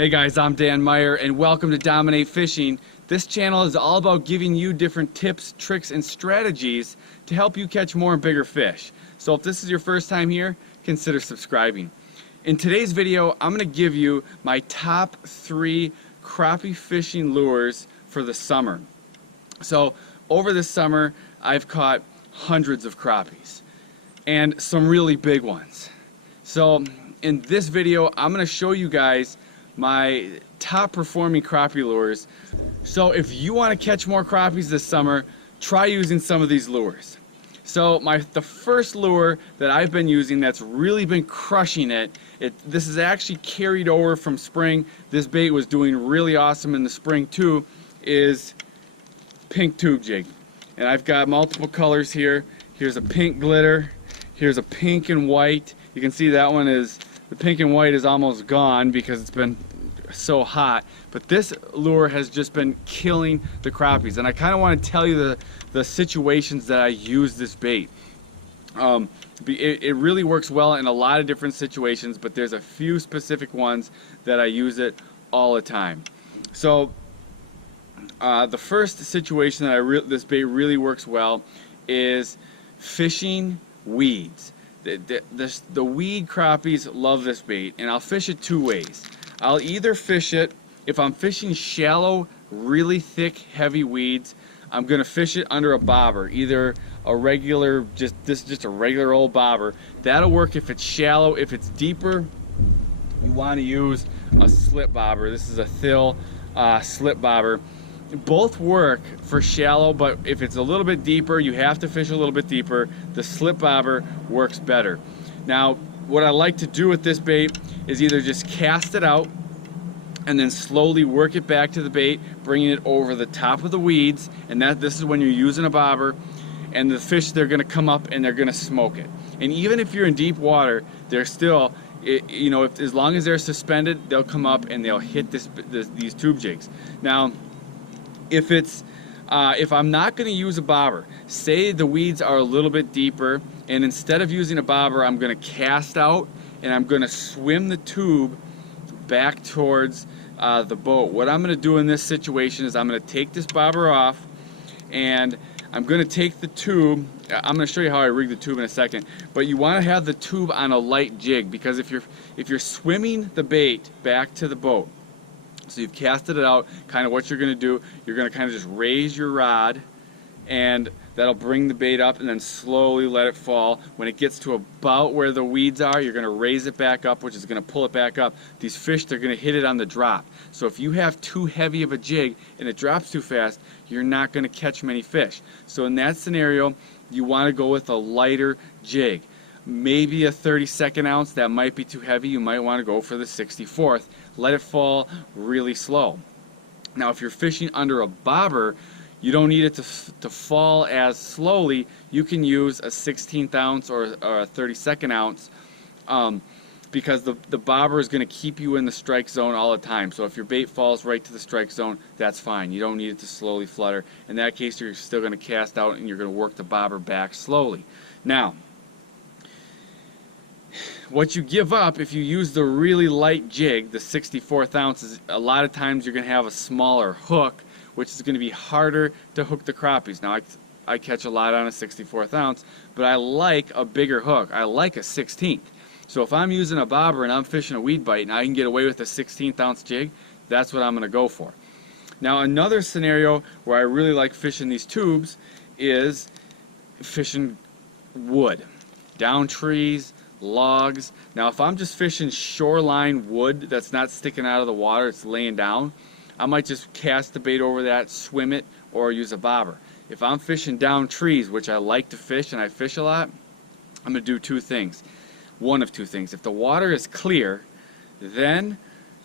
Hey guys, I'm Dan Meyer and welcome to Dominate Fishing. This channel is all about giving you different tips, tricks, and strategies to help you catch more and bigger fish. So if this is your first time here, consider subscribing. In today's video, I'm going to give you my top 3 crappie fishing lures for the summer. So over the summer, I've caught hundreds of crappies and some really big ones. So in this video, I'm going to show you guys my top performing crappie lures. So if you want to catch more crappies this summer, try using some of these lures. So the first lure that I've been using that's really been crushing it, this is actually carried over from spring. This bait was doing really awesome in the spring too, is pink Tube Jig. And I've got multiple colors here. Here's a pink glitter, here's a pink and white. You can see that one is, the pink and white is almost gone because it's been so hot, but this lure has just been killing the crappies. And I kind of want to tell you the situations that I use this bait. It really works well in a lot of different situations, but there's a few specific ones that I use it all the time. So the first situation that this bait really works well is fishing weeds. The weed crappies love this bait, and I'll fish it 2 ways. I'll either fish it, if I'm fishing shallow, really thick, heavy weeds, I'm gonna fish it under a bobber, either a regular, just a regular old bobber. That'll work if it's shallow. If it's deeper, you want to use a slip bobber. This is a Thill slip bobber. Both work for shallow, but if it's a little bit deeper, you have to fish a little bit deeper. The slip bobber works better. Now, what I like to do with this bait is either just cast it out and then slowly work it back to the bait, bringing it over the top of the weeds, and this is when you're using a bobber, and the fish, they're gonna come up and they're gonna smoke it. And even if you're in deep water, they're still, as long as they're suspended, they'll come up and they'll hit these tube jigs. Now, if I'm not going to use a bobber, say the weeds are a little bit deeper, and instead of using a bobber, I'm going to cast out and I'm going to swim the tube back towards the boat. What I'm going to do in this situation is I'm going to take this bobber off, and I'm going to take the tube. I'm going to show you how I rig the tube in a second, but you want to have the tube on a light jig, because if you're swimming the bait back to the boat, so you've casted it out, kind of what you're going to do, you're going to kind of just raise your rod, and that'll bring the bait up, and then slowly let it fall. When it gets to about where the weeds are, you're going to raise it back up, which is going to pull it back up. These fish, they're going to hit it on the drop. So if you have too heavy of a jig and it drops too fast, you're not going to catch many fish. So in that scenario, you want to go with a lighter jig. Maybe a 32nd ounce, that might be too heavy. You might want to go for the 64th. Let it fall really slow. Now, if you're fishing under a bobber, you don't need it to fall as slowly. You can use a 16th ounce or a 32nd ounce, because the bobber is going to keep you in the strike zone all the time. So if your bait falls right to the strike zone, that's fine. You don't need it to slowly flutter. In that case, you're still going to cast out and you're going to work the bobber back slowly. Now, what you give up if you use the really light jig, the 64th ounce, is a lot of times you're going to have a smaller hook, which is going to be harder to hook the crappies. Now, I catch a lot on a 64th ounce, but I like a bigger hook. I like a 16th. So if I'm using a bobber and I'm fishing a weed bite and I can get away with a 16th ounce jig, that's what I'm going to go for. Now, another scenario where I really like fishing these tubes is fishing wood, down trees, logs. Now, if I'm just fishing shoreline wood that's not sticking out of the water, it's laying down, I might just cast the bait over that, swim it, or use a bobber. If I'm fishing down trees, which I like to fish and I fish a lot, I'm going to do 2 things. One of 2 things. If the water is clear, then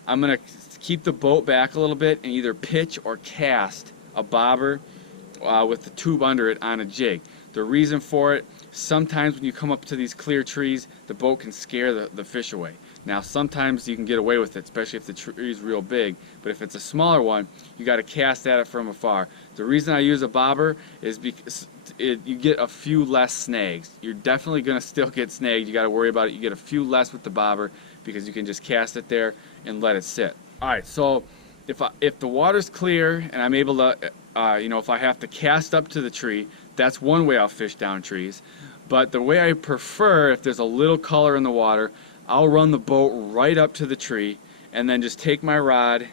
I'm going to keep the boat back a little bit and either pitch or cast a bobber with the tube under it on a jig. The reason for it, sometimes when you come up to these clear trees, the boat can scare the fish away. Now, sometimes you can get away with it, especially if the tree is real big, but if it's a smaller one, you got to cast at it from afar. The reason I use a bobber is because you get a few less snags. You're definitely going to still get snagged. You got to worry about it. You get a few less with the bobber because you can just cast it there and let it sit. All right, so if the water's clear and I'm able to, if I have to cast up to the tree, that's one way I'll fish down trees. But the way I prefer, if there's a little color in the water, I'll run the boat right up to the tree and then just take my rod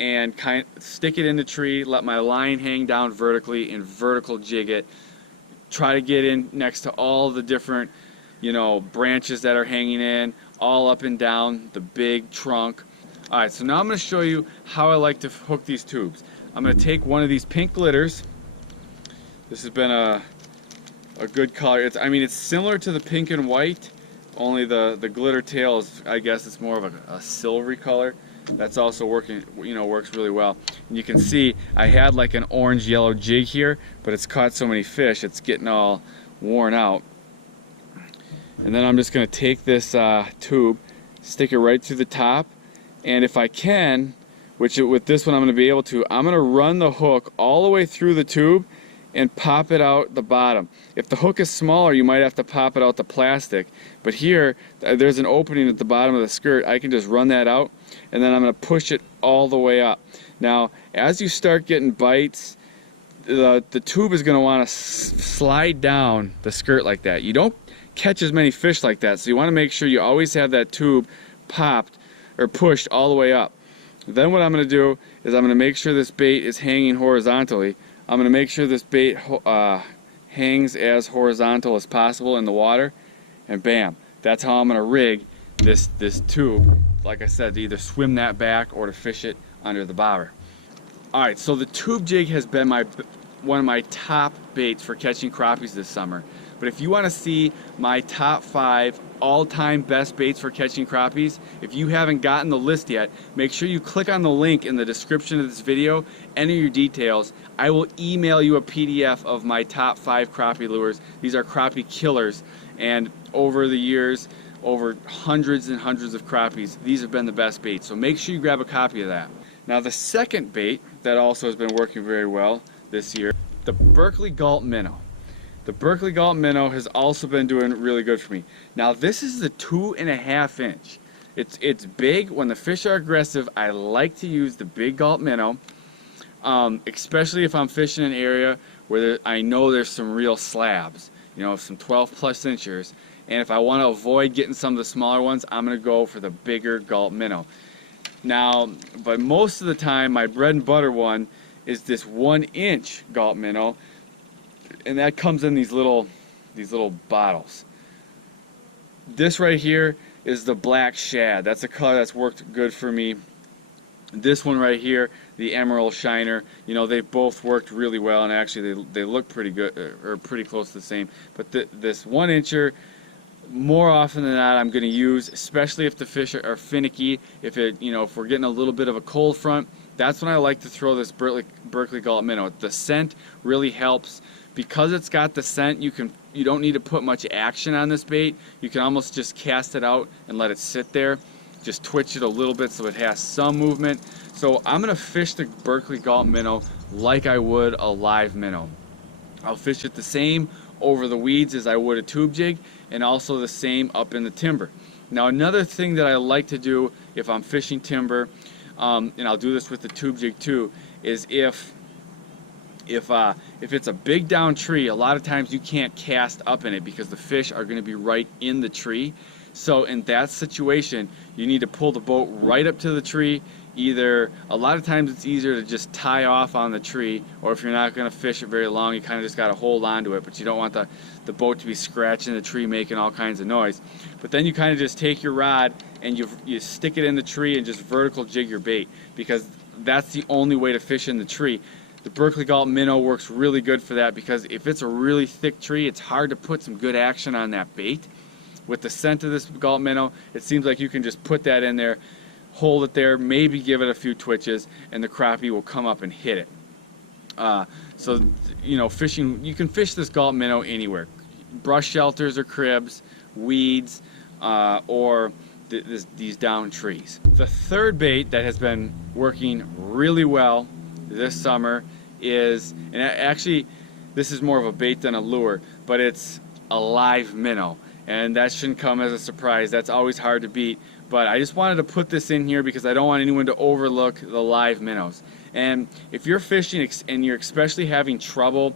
and stick it in the tree, let my line hang down vertically and vertical jig it. Try to get in next to all the different, branches that are hanging in, all up and down the big trunk. All right, so now I'm going to show you how I like to hook these tubes. I'm going to take one of these pink glitters. This has been a good color. It's similar to the pink and white, only the glitter tail is, I guess it's more of a silvery color. That's also works really well. And you can see I had like an orange yellow jig here, but it's caught so many fish it's getting all worn out. And then I'm just going to take this tube, stick it right through the top, and if I can, with this one I'm going to be able to, I'm going to run the hook all the way through the tube and pop it out the bottom. If the hook is smaller, you might have to pop it out the plastic, but here there's an opening at the bottom of the skirt. I can just run that out, and then I'm going to push it all the way up. Now as you start getting bites, the tube is going to want to slide down the skirt like that. You don't catch as many fish like that, so you want to make sure you always have that tube popped or pushed all the way up. Then what I'm going to do is I'm going to make sure this bait is hanging horizontally. I'm going to make sure this bait hangs as horizontal as possible in the water, and bam, that's how I'm going to rig this tube, like I said, to either swim that back or to fish it under the bobber. Alright, so the tube jig has been one of my top baits for catching crappies this summer. But if you want to see my top 5 all-time best baits for catching crappies, if you haven't gotten the list yet, make sure you click on the link in the description of this video, enter your details. I will email you a PDF of my top 5 crappie lures. These are Crappie Killers, and over the years, over hundreds and hundreds of crappies, these have been the best baits. So make sure you grab a copy of that. Now the second bait that also has been working very well this year, the Berkley Gulp Minnow. The Berkley Gulp Minnow has also been doing really good for me. Now this is the 2.5 inch. It's big. When the fish are aggressive, I like to use the big Gulp Minnow, especially if I'm fishing an area where I know there's some real slabs, some 12+ inchers. And if I want to avoid getting some of the smaller ones, I'm going to go for the bigger Gulp Minnow. Now, but most of the time, my bread and butter one is this 1-inch Gulp Minnow, and that comes in these little bottles. This right here is the black shad. That's a color that's worked good for me. This one right here, the emerald shiner, they've both worked really well, and actually they look pretty good, or pretty close to the same. But this 1-incher, more often than not, I'm going to use, especially if the fish are finicky. If we're getting a little bit of a cold front, that's when I like to throw this Berkley Gulp Minnow. The scent really helps. Because it's got the scent, you don't need to put much action on this bait. You can almost just cast it out and let it sit there. Just twitch it a little bit so it has some movement. So I'm going to fish the Berkley Gulp Minnow like I would a live minnow. I'll fish it the same over the weeds as I would a tube jig, and also the same up in the timber. Now another thing that I like to do if I'm fishing timber, and I'll do this with the tube jig too, is if it's a big down tree, a lot of times you can't cast up in it because the fish are going to be right in the tree. So in that situation, you need to pull the boat right up to the tree. Either, a lot of times it's easier to just tie off on the tree, or if you're not going to fish it very long, you kind of just got to hold on to it, but you don't want the boat to be scratching the tree, making all kinds of noise. But then you kind of just take your rod and you stick it in the tree and just vertical jig your bait, because that's the only way to fish in the tree. The Berkley Gulp Minnow works really good for that, because if it's a really thick tree, it's hard to put some good action on that bait. With the scent of this Gulp Minnow, it seems like you can just put that in there, hold it there, maybe give it a few twitches, and the crappie will come up and hit it. So, fishing, you can fish this Gulp Minnow anywhere. Brush shelters or cribs, weeds, or these down trees. The third bait that has been working really well this summer is, and actually this is more of a bait than a lure, but it's a live minnow. And that shouldn't come as a surprise. That's always hard to beat. But I just wanted to put this in here because I don't want anyone to overlook the live minnows. And if you're fishing and you're especially having trouble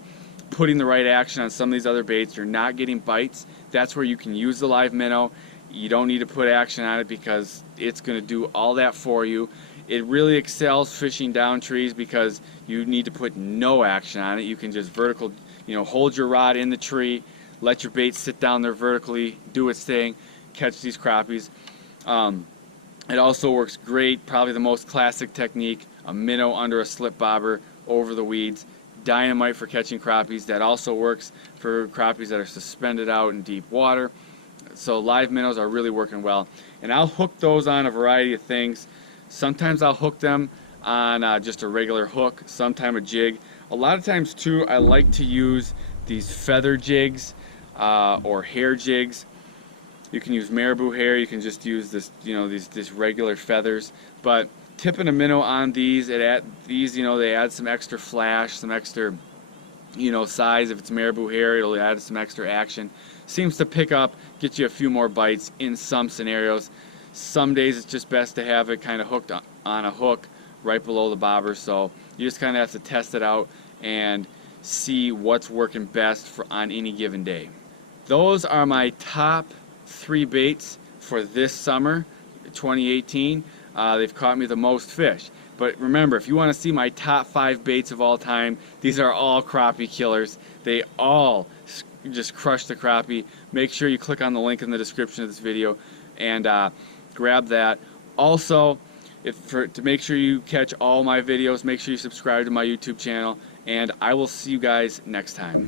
putting the right action on some of these other baits, you're not getting bites, that's where you can use the live minnow. You don't need to put action on it because it's going to do all that for you. It really excels fishing down trees because you need to put no action on it. You can just vertical, hold your rod in the tree, let your bait sit down there vertically, do its thing, catch these crappies. It also works great, probably the most classic technique, a minnow under a slip bobber over the weeds. Dynamite for catching crappies. That also works for crappies that are suspended out in deep water. So live minnows are really working well. And I'll hook those on a variety of things. Sometimes I'll hook them on just a regular hook, sometimes a jig. A lot of times too, I like to use these feather jigs or hair jigs. You can use marabou hair, you can just use this, these regular feathers. But tipping a minnow on these, they add some extra flash, some extra, size. If it's marabou hair, it'll add some extra action. Seems to pick up, get you a few more bites in some scenarios. Some days it's just best to have it kind of hooked on a hook right below the bobber. So you just kind of have to test it out and see what's working best on any given day. Those are my top 3 baits for this summer, 2018. They've caught me the most fish. But remember, if you want to see my top 5 baits of all time, these are all crappie killers. They all just crush the crappie. Make sure you click on the link in the description of this video and grab that. Also, to make sure you catch all my videos, make sure you subscribe to my YouTube channel, and I will see you guys next time.